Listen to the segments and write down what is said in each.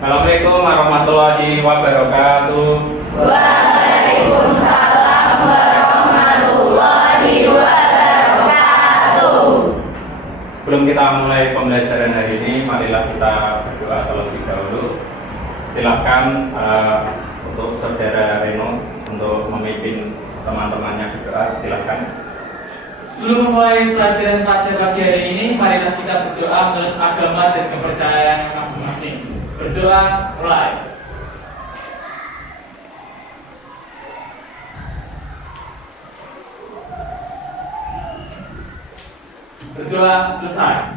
Assalamualaikum warahmatullahi wabarakatuh. Waalaikumsalam warahmatullahi wabarakatuh. Sebelum kita mulai pembelajaran hari ini, marilah kita berdoa terlebih dahulu. Silakan untuk saudara Reno untuk memimpin teman-temannya berdoa. Silakan. Sebelum memulai pelajaran pada pagi hari ini, marilah kita berdoa menurut agama dan kepercayaan masing-masing. Berdoa mulai. Berdoa selesai.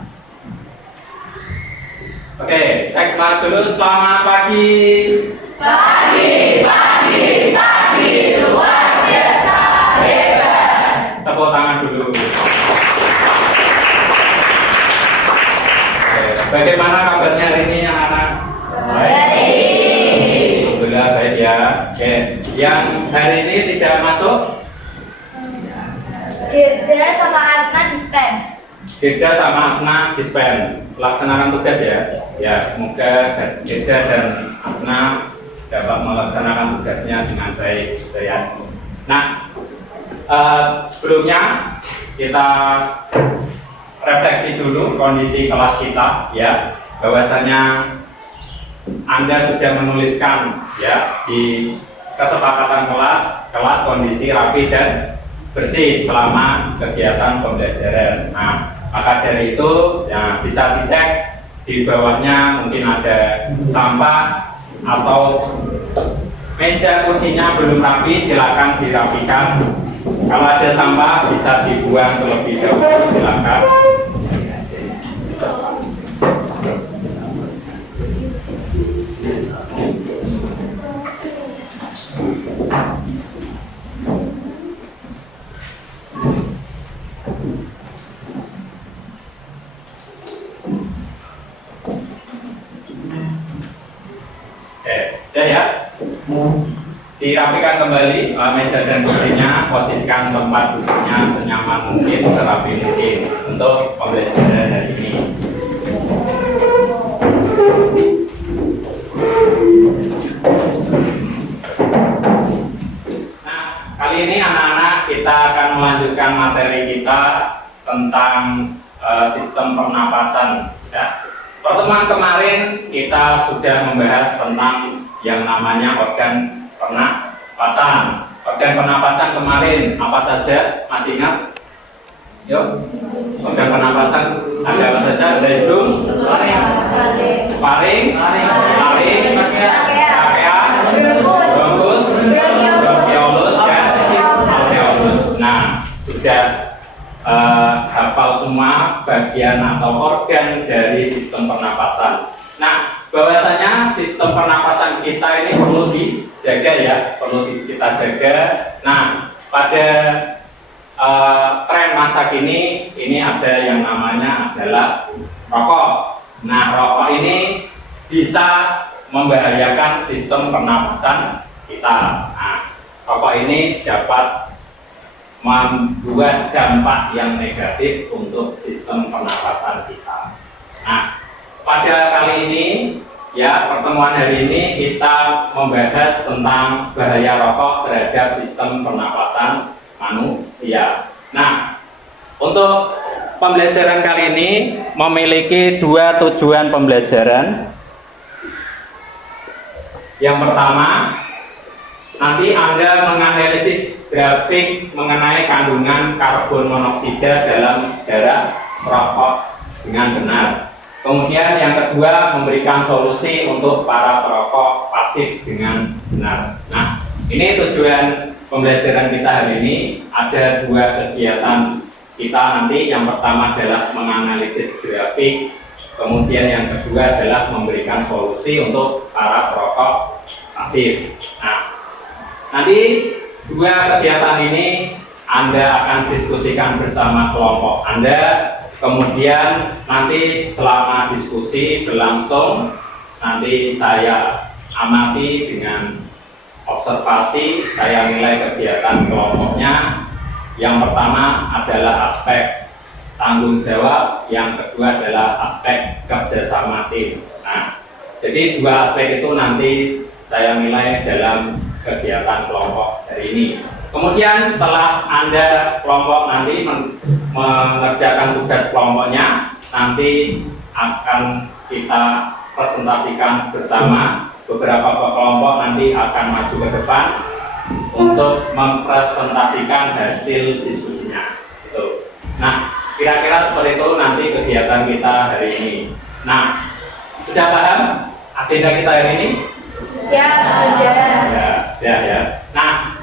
Oke, teks semangat dulu. Selamat pagi. Pagi, luar biasa hebat. Tepuk tangan dulu. Oke, bagaimana kabarnya hari ini anak-anak? Alhamdulillah baik ya. Oke, yang hari ini tidak masuk? Geda sama Asna dispen. Geda sama Asna dispen. Laksanakan tugas ya. Ya, semoga Geda dan Asna dapat melaksanakan tugasnya dengan baik. Ya. Nah, sebelumnya kita refleksi dulu kondisi kelas kita ya. Bahwasanya Anda sudah menuliskan ya di kesepakatan kelas kondisi rapi dan bersih selama kegiatan pembelajaran. Nah, maka dari itu ya, bisa dicek di bawahnya mungkin ada sampah atau meja kursinya belum rapi, silakan dirapikan. Kalau ada sampah bisa dibuang terlebih dahulu, silakan. Sudah ya, dirapikan kembali meja dan kursinya, posisikan tempat duduknya senyaman mungkin, serapi mungkin untuk pembelajaran hari ini. Nah, kali ini anak-anak kita akan melanjutkan materi kita tentang sistem pernapasan. Ya. Pertemuan kemarin kita sudah membahas tentang yang namanya organ pernapasan. Organ pernapasan kemarin apa saja? Masih ingat? Yuk. Organ pernapasan ada apa saja? Ada hidung, paring, trachea, bronkus, bronkiolus, dan alveolus. Nah, sudah hafal semua bagian atau organ dari sistem pernapasan. Nah, bahwasanya sistem pernapasan kita ini perlu dijaga ya, perlu kita jaga. Nah, pada tren masa kini ini ada yang namanya adalah rokok. Nah, rokok ini bisa membahayakan sistem pernapasan kita. Nah, rokok ini dapat membuat dampak yang negatif untuk sistem pernapasan kita. Nah, pada kali ini ya, pertemuan hari ini kita membahas tentang bahaya rokok terhadap sistem pernapasan manusia. Nah, untuk pembelajaran kali ini memiliki dua tujuan pembelajaran. Yang pertama, nanti Anda menganalisis grafik mengenai kandungan karbon monoksida dalam darah perokok dengan benar. Kemudian yang kedua, memberikan solusi untuk para perokok pasif dengan benar. Nah, ini tujuan pembelajaran kita hari ini. Ada dua kegiatan kita nanti. Yang pertama adalah menganalisis grafik. Kemudian yang kedua adalah memberikan solusi untuk para perokok pasif. Nah, nanti dua kegiatan ini Anda akan diskusikan bersama kelompok Anda. Kemudian nanti selama diskusi berlangsung, nanti saya amati dengan observasi, saya nilai kegiatan kelompoknya. Yang pertama adalah aspek tanggung jawab, yang kedua adalah aspek kerjasama tim. Nah, Jadi dua aspek itu nanti saya nilai dalam kegiatan kelompok hari ini. Kemudian setelah Anda kelompok nanti mengerjakan tugas kelompoknya, nanti akan kita presentasikan bersama. Beberapa kelompok nanti akan maju ke depan untuk mempresentasikan hasil diskusinya. Gitu. Nah, kira-kira seperti itu nanti kegiatan kita hari ini. Nah, sudah paham agenda kita hari ini? Ya, sudah. Ya. Nah,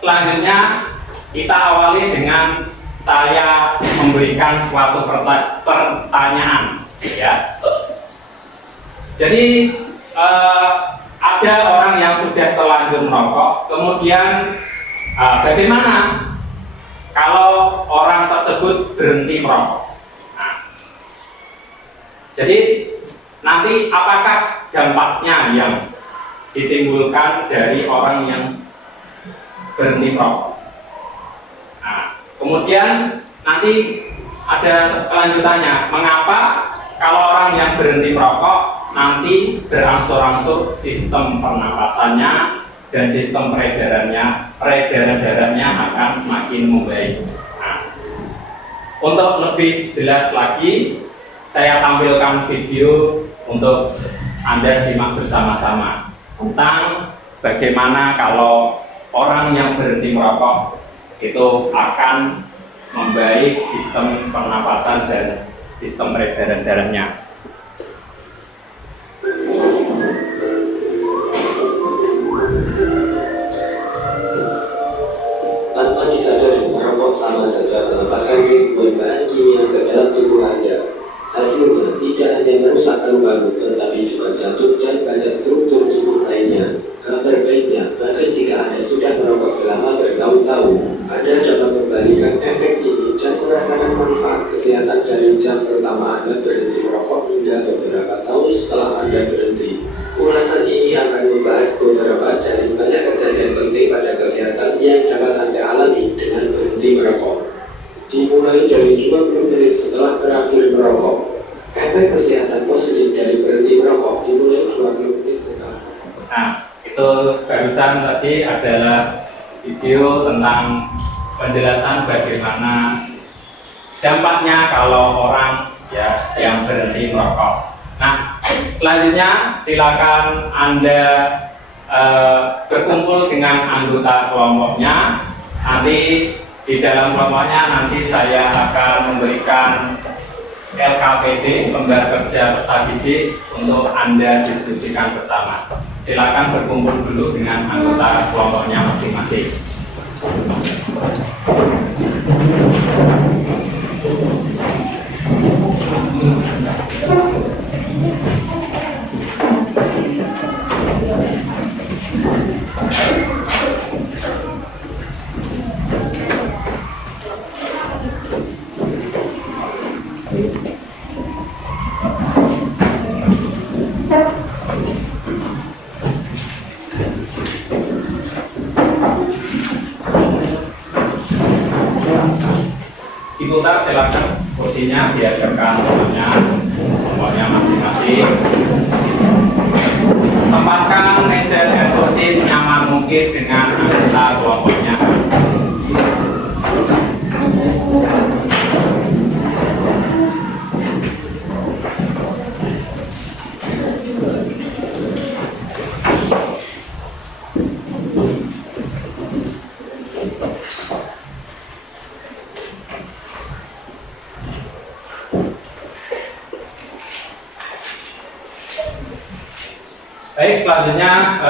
selanjutnya kita awali dengan saya memberikan suatu pertanyaan, ya. Jadi ada orang yang sudah terlanjur merokok, kemudian bagaimana kalau orang tersebut berhenti merokok? Nah, jadi nanti apakah dampaknya yang ditimbulkan dari orang yang berhenti merokok? Nah, kemudian nanti ada kelanjutannya, mengapa kalau orang yang berhenti merokok nanti berangsur-angsur sistem pernapasannya dan sistem peredaran darahnya akan makin membaik. Nah, untuk lebih jelas lagi, saya tampilkan video untuk Anda simak bersama-sama tentang bagaimana kalau orang yang berhenti merokok itu akan membaik sistem pernapasan dan sistem peredaran darahnya. Tanpa disadari, merokok sama saja melepaskan ribuan bahan kimia ke dalam tubuh Anda. Hasilnya tidak hanya merusak paru-paru, tetapi juga jantung dan banyak struktur tubuh lainnya. Kabar baiknya, bahkan jika Anda sudah merokok selama bertahun-tahun, Anda dapat membalikan efek ini dan merasakan manfaat kesehatan dari jam pertama Anda berhenti merokok hingga beberapa tahun setelah Anda berhenti. Ulasan ini akan membahas beberapa dari banyak kejadian penting pada kesehatan yang dapat Anda alami dengan berhenti merokok. Dimulai dari 20 menit setelah terakhir merokok. Efek kesehatan positif dari berhenti merokok dimulai 20 menit setelah. Nah, itu barusan tadi adalah video tentang penjelasan bagaimana dampaknya kalau orang yang berhenti merokok. Nah, selanjutnya silakan Anda berkumpul dengan anggota kelompoknya. Nanti di dalam kelompoknya nanti saya akan memberikan LKPD, lembar kerja peserta didik, untuk Anda diskusikan bersama. Silakan berkumpul dulu dengan anggota kelompoknya masing-masing. Diputar silakan kursinya, diajarkan semuanya masing-masing. Tempatkan meja dan kursi senyaman mungkin dengan anggota kelompoknya. Baik, selanjutnya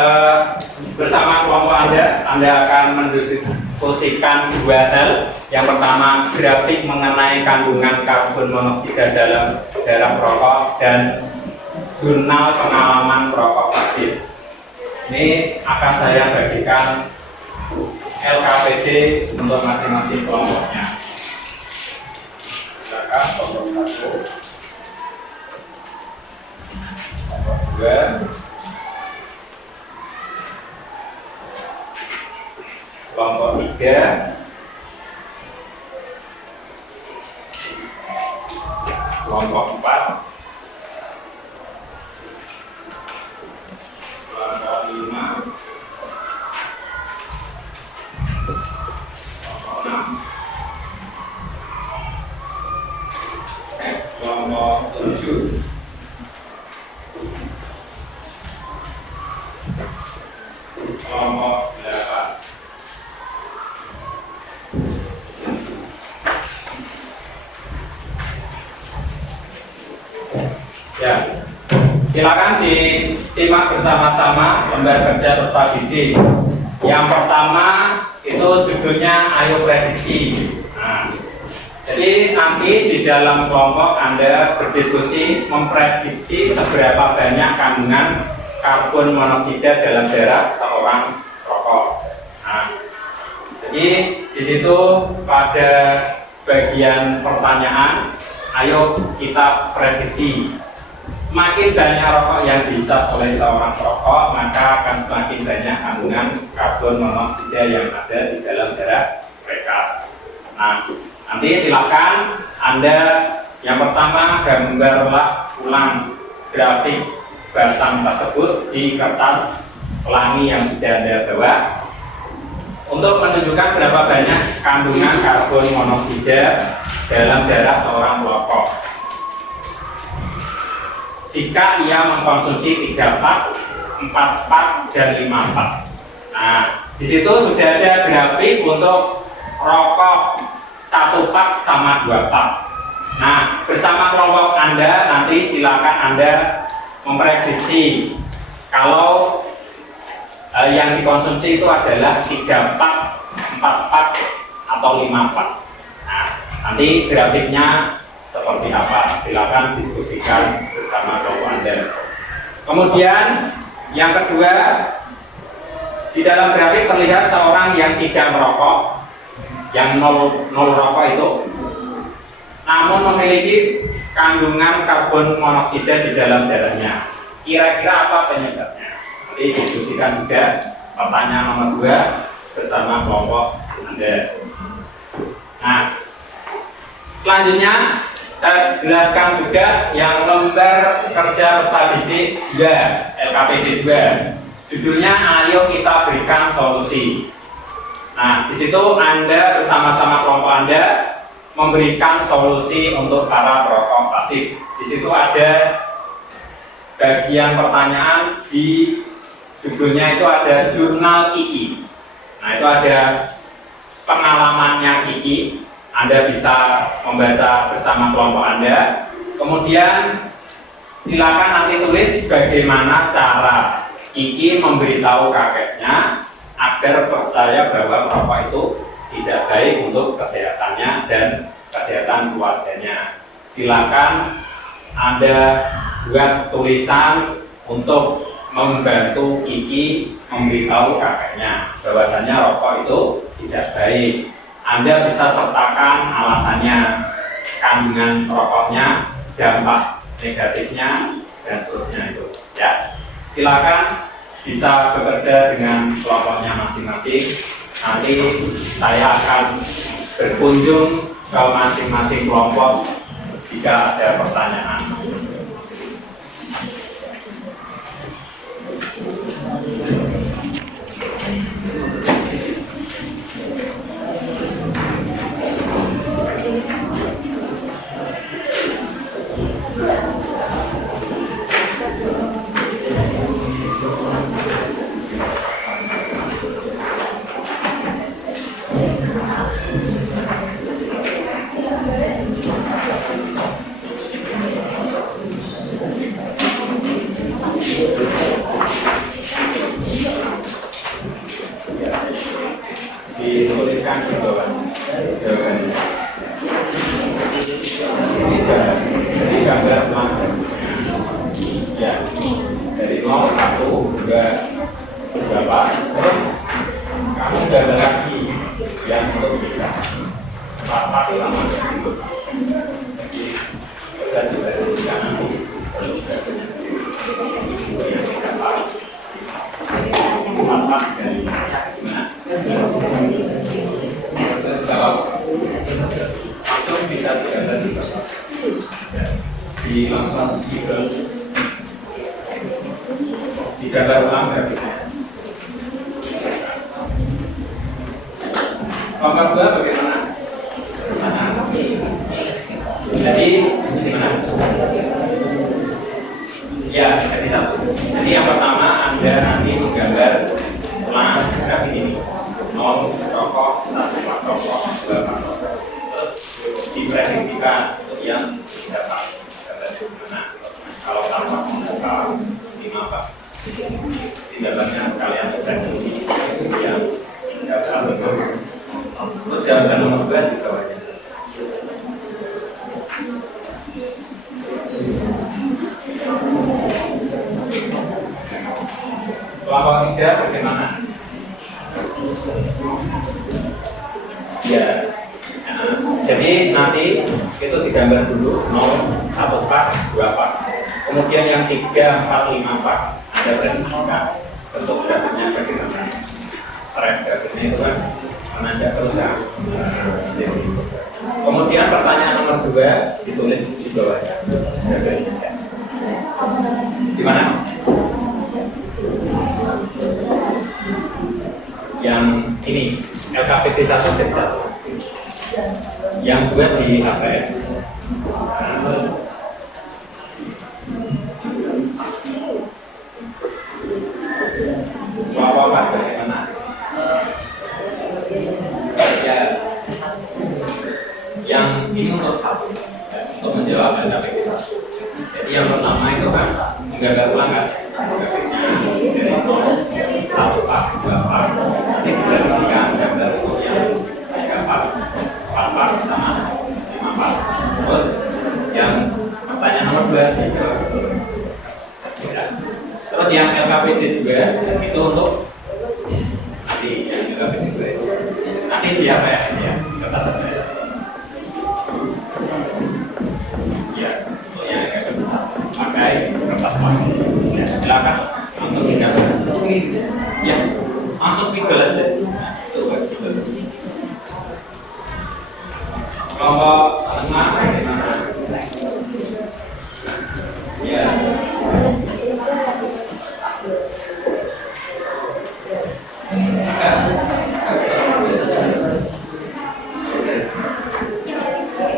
bersama kelompok Anda akan mendiskusikan dua hal. Yang pertama, grafik mengenai kandungan karbon monoksida dalam darah perokok dan jurnal pengalaman perokok pasif. Ini akan saya bagikan LKPD untuk masing-masing kelompoknya. Silakan kelompok 1, kelompok 2, kelompok 3, kelompok 4, kelompok 8. Ya, silakan disimak bersama-sama lembar kerja peserta didik. Yang pertama itu judulnya Ayo Prediksi. Nah, jadi nanti di dalam kelompok Anda berdiskusi memprediksi seberapa banyak kandungan karbon monoksida dalam darah seorang perokok. Nah, jadi di situ pada bagian pertanyaan, ayo kita prediksi. Semakin banyak rokok yang dihisap oleh seorang perokok, maka akan semakin banyak kandungan karbon monoksida yang ada di dalam darah mereka. Nah, nanti silakan Anda yang pertama gambarlah ulang grafik batang tersebut di kertas pelangi yang sudah Anda bawa untuk menunjukkan berapa banyak kandungan karbon monoksida dalam darah seorang perokok jika ia mengkonsumsi 3 pak, 4 pak, dan 5 pak. Nah, di situ sudah ada grafik untuk rokok 1 pak sama 2 pak. Nah, bersama kelompok Anda nanti silakan Anda memprediksi kalau yang dikonsumsi itu adalah 3 pak, 4 pak, atau 5 pak. Nah, nanti grafiknya seperti apa? Silakan diskusikan bersama kelompok Anda. Kemudian yang kedua, di dalam grafik terlihat seorang yang tidak merokok, yang nol rokok itu, namun memiliki kandungan karbon monoksida di dalam darahnya. Kira-kira apa penyebabnya? Nanti diskusikan juga pertanyaan nomor 2 bersama kelompok Anda. Nah, selanjutnya saya jelaskan juga yang lembar kerja peserta didik 2, LKPD 2. Judulnya Ayo Kita Berikan Solusi. Nah, di situ Anda bersama-sama kelompok Anda memberikan solusi untuk para perokok pasif. Di situ ada bagian pertanyaan di judulnya itu ada jurnal Kiki. Nah, itu ada pengalamannya Kiki. Anda bisa membaca bersama kelompok Anda. Kemudian silakan nanti tulis bagaimana cara Kiki memberitahu kakeknya agar percaya bahwa merokok itu tidak baik untuk kesehatannya dan kesehatan keluarganya. Silakan Anda buat tulisan untuk membantu Kiki memberitahu kakeknya bahwasanya rokok itu tidak baik. Anda bisa sertakan alasannya, kandungan rokoknya, dampak negatifnya, dan seterusnya itu. Ya, silakan bisa bekerja dengan kelompoknya masing-masing. Nanti saya akan berkunjung ke masing-masing kelompok jika ada pertanyaan. Dituliskan di bawah jawabannya. Ini gambar pelanggan. Ya, dari 0, 1, 2, berapa? Terus kamu gambar lagi yang untuk kita. Apa lama itu? Jadi sudah diberikan nanti belum saya apa dari mana? Langsung bisa digambar di bawah. Di langsung digambar ulang grafiknya. Nomor 2 bagaimana? Jadi gimana? Ya, jadi yang pertama Anda nanti menggambar Nah, grafik ini 0 rokok, 1 rokok, 2 rokok. Terus diprediksikan untuk yang dapat gambarnya gimana. Kalau tanpa membuka 5 Pak, tidak banyak kalian prediksi yang dapat betul. Terus jawaban nomor 2 juga banyak. Kelompok 3 bagaimana? Ya, jadi nanti itu digambar dulu 0, 1 part, 2 part. Kemudian yang 3, 4, 5 part Anda prediksikan bentuk grafiknya bagaimana. Grafiknya itu kan menanjak terus kan. Kemudian pertanyaan nomor 2 ditulis di bawahnya. Gimana? Yang ini LKPT 1 yang buat di HPS. Soal apa bagaimana? Ya, yang ini untuk satu, untuk menjawab LKPT 1. Jadi yang pertama itu kan menggagal ulang kan? Dari 0, 1 part, 2 part. Nanti diprediksikan gambar untuk yang 3 part, 4 part sama 5 part. Terus yang pertanyaan nomor 2 dijawab betul. Ya. Terus yang LKPD 2 itu untuk nanti yang LKPD 2 itu nanti di apa ya? Kata saya. Ya, untuk yang LKPD pakai kertas waktu. Ya, silakan langsung digambar. Ya, langsung pigel aja. Kelompok 5 bagaimana? Ya.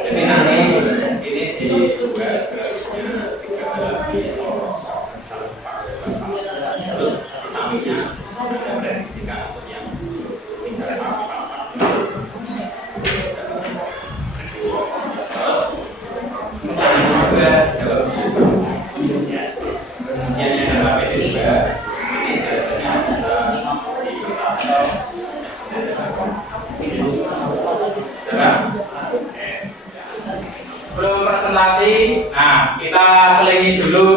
Jadi nanti ini dibuat grafiknya 3 di terus sampingnya ada prediksikan untuk yang tinggal terus juga jawab ya. Kemudian yang dalam PD juga ini jawabannya bisa belum presentasi. Nah, kita selingi dulu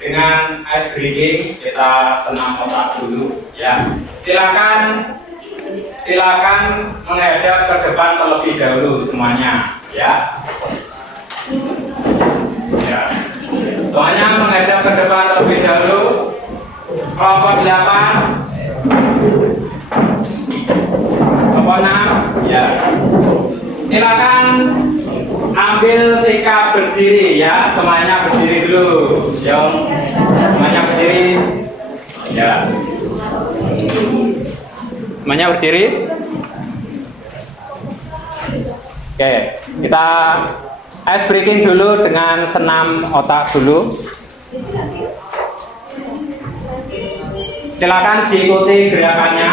dengan ice breaking, kita senam otak dulu ya. Silakan menghadap ke depan terlebih dahulu semuanya ya. Ya. Semuanya menghadap ke depan terlebih dahulu. Kelompok 8, kelompok 6 ya. Silakan ambil sikap berdiri ya, semuanya berdiri dulu. Semuanya berdiri. Ya. Semuanya berdiri. Oke, kita ice breaking dulu dengan senam otak dulu. Silakan diikuti gerakannya.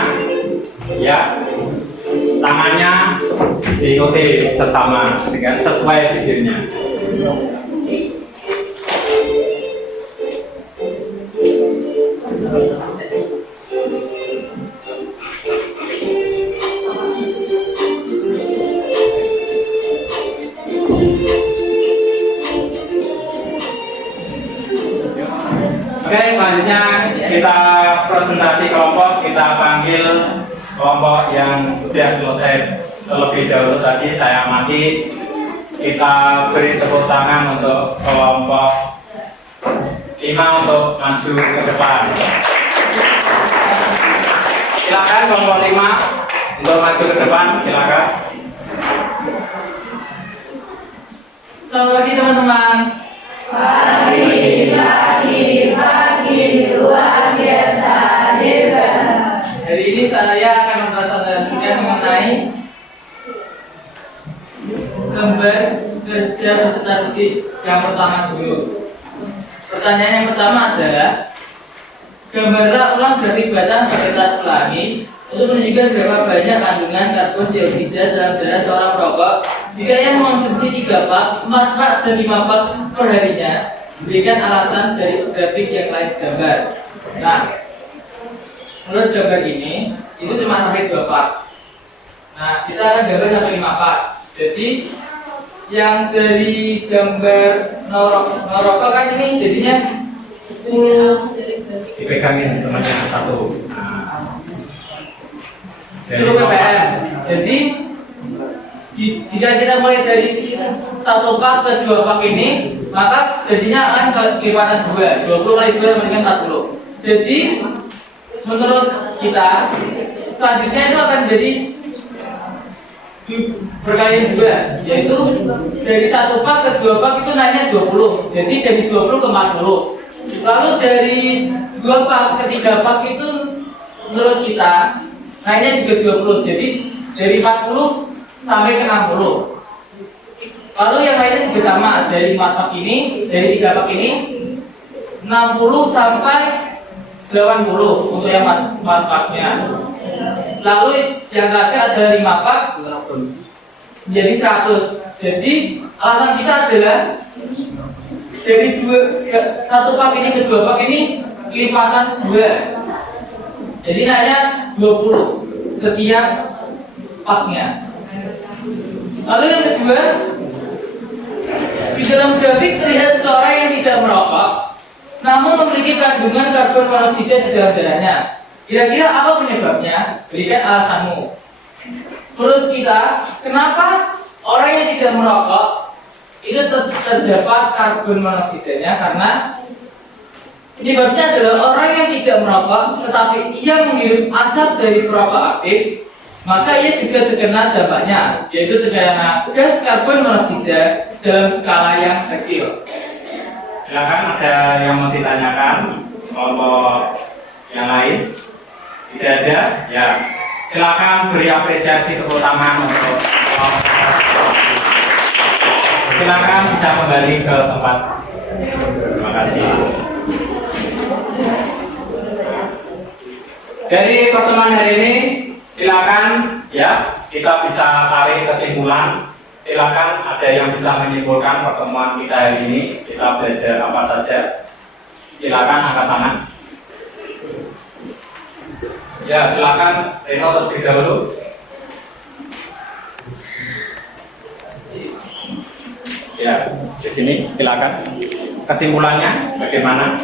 Ya. Tangannya diikuti sesama dengan sesuai bibirnya. Oke, selanjutnya kita presentasi kelompok. Kita panggil kelompok yang sudah selesai terlebih dahulu tadi saya amati. Kita beri tepuk tangan untuk kelompok 5 untuk maju ke depan. Silakan kelompok 5 untuk maju ke depan, silakan. Selamat pagi teman-teman. Pagi luar biasa hebat. Hari ini saya akan mempresentasikan mengenai gambar kerja peserta didik yang pertama dulu. Pertanyaan yang pertama adalah Gambarlah ulang grafik batang pada kelas pelangi untuk menunjukkan berapa banyak kandungan karbon dioksida dalam darah seorang perokok jika ia mengonsumsi 3 pak, 4 pak, dan 5 pak per harinya. Berikan alasan dari grafik yang lain gambar. Nah, menurut gambar ini itu cuma sampai 2 pak. Nah, kita akan gambar sampai 5 pak. Jadi yang dari gambar noroko kan ini jadinya 10 Dipegangin temannya satu. Nah. 10 ppm. Jadi jika kita mulai dari 1 pak ke 2 pak ini, maka jadinya akan kelipatan 2. 20 kali 2 memberikan 40. Jadi menurut kita selanjutnya itu akan jadi berkali 2, yaitu dari 1 pak ke 2 pak itu naiknya 20. Jadi dari 20 ke 40. Lalu dari 2 pak ke 3 pak itu menurut kita naiknya juga 20. Jadi dari 40 sampai ke 60. Lalu yang lainnya juga sama, dari 4 pak ini, dari 3 pak ini 60 sampai 80 untuk yang 4 paknya. Lalu yang terakhir ada 5 pak menjadi 100. Jadi alasan kita adalah dari 1 pak ini ke 2 pak ini lipatan 2. Jadi naiknya 20 setiap paknya. Lalu yang kedua, di dalam grafik terlihat seseorang yang tidak merokok namun memiliki kandungan karbon monoksida di dalam darahnya. Kira-kira apa penyebabnya? Berikan alasanmu. Menurut kita, kenapa orang yang tidak merokok itu terdapat karbon monoksidanya? Karena penyebabnya adalah orang yang tidak merokok tetapi ia menghirup asap dari perokok aktif, maka ia juga terkena dampaknya, yaitu terkena gas karbon monoksida dalam skala yang kecil. Silakan, ada yang mau ditanyakan kelompok yang lain? Tidak ada? Ya. Silakan beri apresiasi tepuk tangan untuk silakan bisa kembali ke tempat. Terima kasih. Dari pertemuan hari ini, silakan ya kita bisa tarik kesimpulan. Silakan ada yang bisa menyimpulkan pertemuan kita hari ini. Kita belajar apa saja? Silakan angkat tangan. Ya, silakan Reno terlebih dahulu. Ya, di sini silakan. Kesimpulannya bagaimana?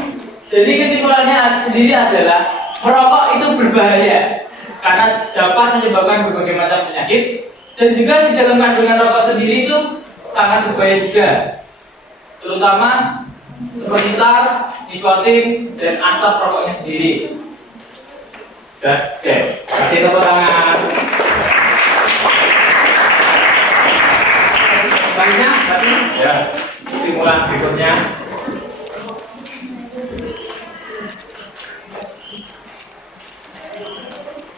Jadi kesimpulannya sendiri adalah merokok itu berbahaya karena dapat menyebabkan berbagai macam penyakit, dan juga di dalam kandungan rokok sendiri itu sangat berbahaya juga, terutama seperti tar, nikotin, dan asap rokoknya sendiri. Oke, kasih tepuk tangan. Banyak tadi. Ya, kesimpulan berikutnya.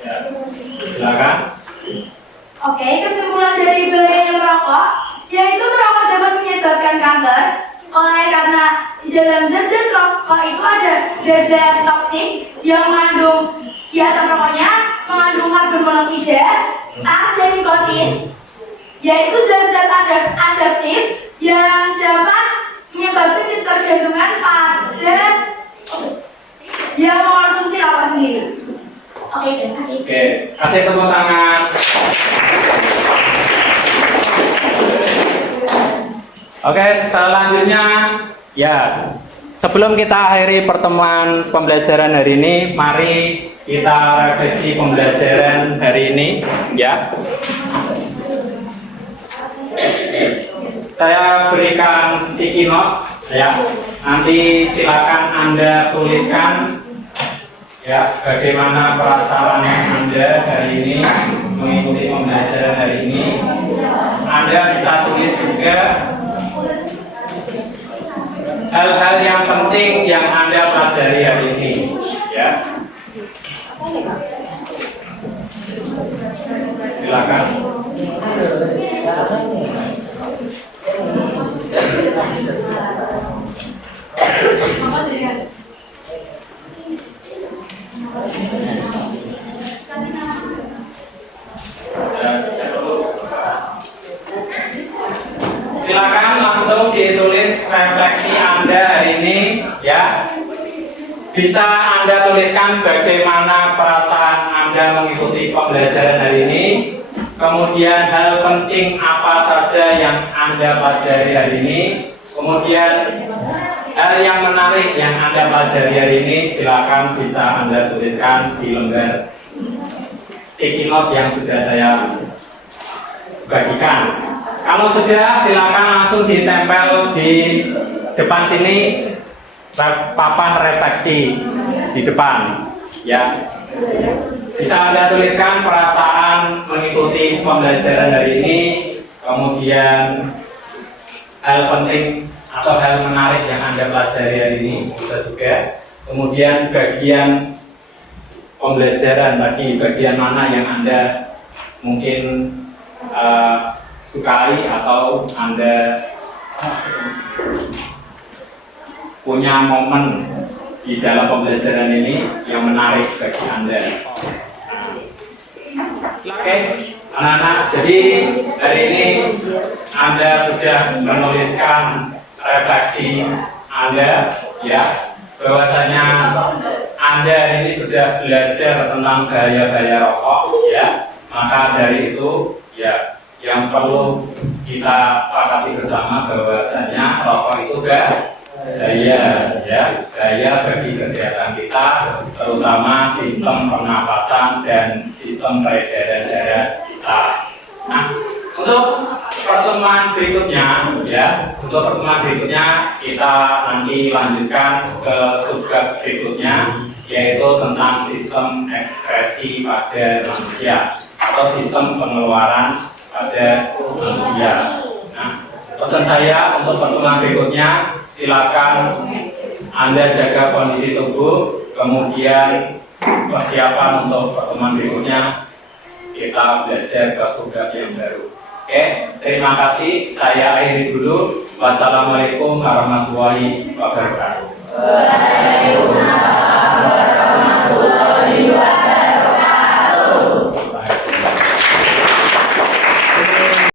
Ya, silakan. Oke, kesimpulan dari bahayanya merokok yaitu merokok dapat menyebabkan kanker karena di dalam zat-zat rokok itu ada zat-zat toksik yang mengandung di asap rokoknya mengandung karbon monoksida, tar, dan nikotin, yaitu zat-zat adaptif yang dapat menyebabkan ketergantungan pada yang mengonsumsi rokok sendiri. Oke, terima kasih. Oke, kasih tepuk tangan. Oke, selanjutnya ya, sebelum kita akhiri pertemuan pembelajaran hari ini, mari kita refleksi pembelajaran hari ini ya. Saya berikan sticky note ya. Nanti silakan Anda tuliskan ya, bagaimana perasaan Anda hari ini mengikuti pembelajaran hari ini. Anda bisa tulis juga hal-hal yang penting yang Anda pelajari hari ini ya. Silakan. bisa Anda tuliskan bagaimana perasaan Anda mengikuti pembelajaran hari ini. Kemudian hal penting apa saja yang Anda pelajari hari ini. Kemudian hal yang menarik yang Anda pelajari hari ini, silakan bisa Anda tuliskan di lembar sticky note yang sudah saya bagikan. Kalau sudah, silakan langsung ditempel di depan sini papan refleksi di depan, ya. Bisa Anda tuliskan perasaan mengikuti pembelajaran hari ini, kemudian hal penting atau hal menarik yang Anda pelajari hari ini bisa juga. Kemudian bagian pembelajaran tadi, bagian mana yang Anda mungkin sukai atau Anda punya momen di dalam pembelajaran ini yang menarik bagi Anda. Oke, anak-anak, jadi hari ini Anda sudah menuliskan refleksi Anda, ya, bahwasanya Anda hari ini sudah belajar tentang bahaya-bahaya rokok, ya. Maka dari itu, ya, yang perlu kita sepakati bersama bahwasanya rokok itu bahaya, ya, bahaya bagi kesehatan kita, terutama sistem pernapasan dan sistem peredaran darah kita. Nah, untuk pertemuan berikutnya, ya, untuk pertemuan berikutnya kita nanti lanjutkan ke subbab berikutnya, yaitu tentang sistem ekskresi pada manusia atau sistem pengeluaran pada manusia. Nah, pesan saya untuk pertemuan berikutnya, silakan Anda jaga kondisi tubuh, kemudian persiapan untuk pertemuan berikutnya kita belajar ke subbab yang baru. Oke, terima kasih. Saya akhiri dulu. Wassalamualaikum warahmatullahi wabarakatuh. Waalaikumsalam.